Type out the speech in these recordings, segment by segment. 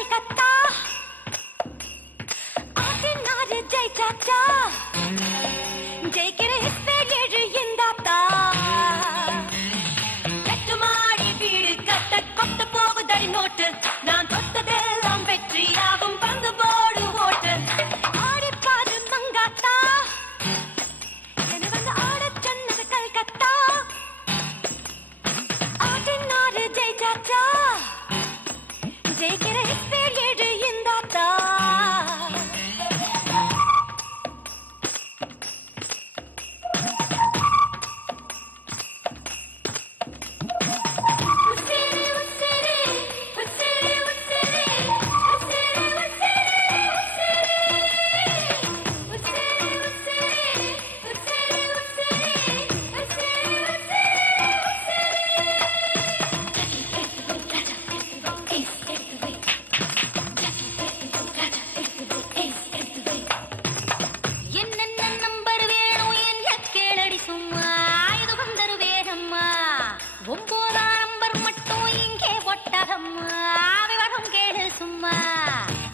கல்கத்தா ஆட்டினாரு ஜெயிச்சாச்சா ஜெயிக்கிற ஹிஸ்பேர் ஏழு இந்தாத்தா கட்டுமாடி வீடு கட்ட கொட்டு போகுதடி நோட்டு நான் தொட்டதெல்லாம் வெற்றியாகும் பங்கு போடு ஓட்டு ஆடிப்பாரு மங்காத்தா என்ன வந்து ஆடச் சொன்னது கல்கத்தா ஆட்டினாரு ஜெயிச்சாச்சா ஜெயிக்கிற ஹிஸ்பேர் ஏழு இந்தாத்தா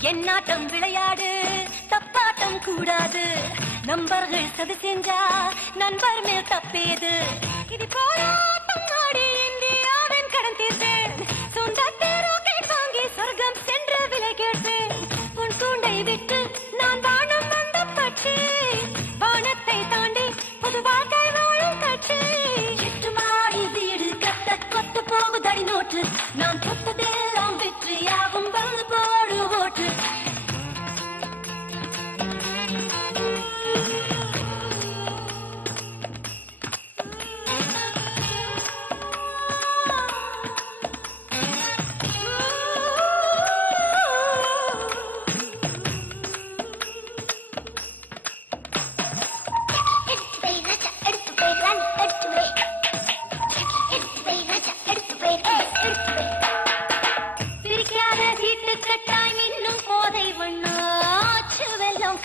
என்னாட்டம் விளையாடு தப்பாட்டம் கூடாது நம்பர்கள் சதி செஞ்சா நண்பர் மேல் தப்பேது இது போராட்டம் நாடி இந்தியாவின் கடன் தீர்த்தேன் சொந்தத்தை ராக்கெட் வாங்கி சொர்க்கம் சென்று விலை கேட்பேன் உன் கூண்டை விட்டு நான் வானம் வந்த பட்சி வானத்தை தாண்டி புது வாழ்க்கை வாழும் கட்சி எட்டு மாடி வீடு கட்ட கொத்து போகுதடி நோட்டு நான் தொட்டதெல்லாம் வெற்றியாகும் வந்து போடு ஓட்டு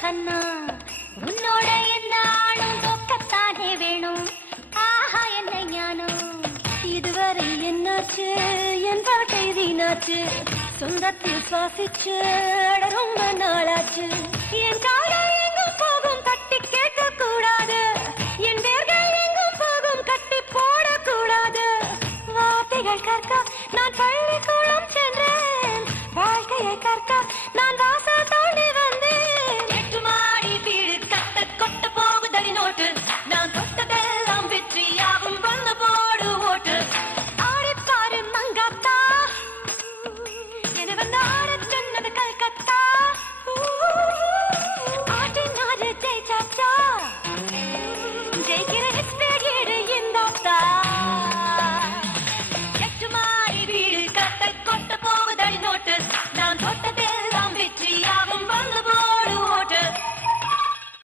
கண்ணா உன்னோட எந்த ஆளும் தோக்கத்தானே வேணும் ஆஹா என்ன ஞானம் இதுவரை என்னாச்சு என் பாட்டை வீணாச்சு சொந்தத்தில் சுவாசிச்சு ரொம்ப நாளாச்சு என்